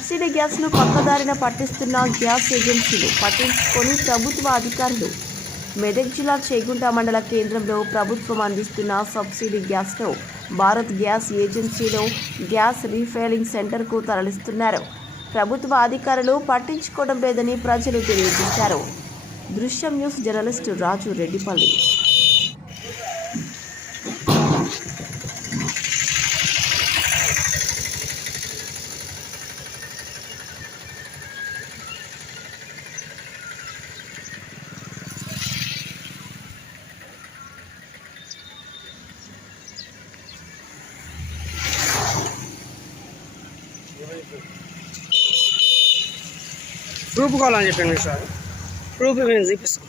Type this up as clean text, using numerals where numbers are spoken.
Subsidy గ్యాస్ను పక్కదారిన పట్టిస్తున్న gas ఏజెన్సీలు పట్టించుకొని ప్రభుత్వ అధికారులు. మెదక్ జిల్లా చేగుంట మండల కేంద్రంలో ప్రభుత్వం అందిస్తున్న సబ్సిడీ గ్యాస్ను భారత్ గ్యాస్ ఏజెన్సీలో గ్యాస్ రీఫిల్లింగ్ సెంటర్కు తరలిస్తున్నారు. ప్రభుత్వ అధికారులు పట్టించుకోవడం లేదని ప్రజలు తెలియజేశారు. దృశ్యం న్యూస్ జర్నలిస్టు రాజు రెడ్డిపల్లి. ప్రూఫ్ కావాలని చెప్పండి సార్. ప్రూఫ్ మేము చూపిస్తాం.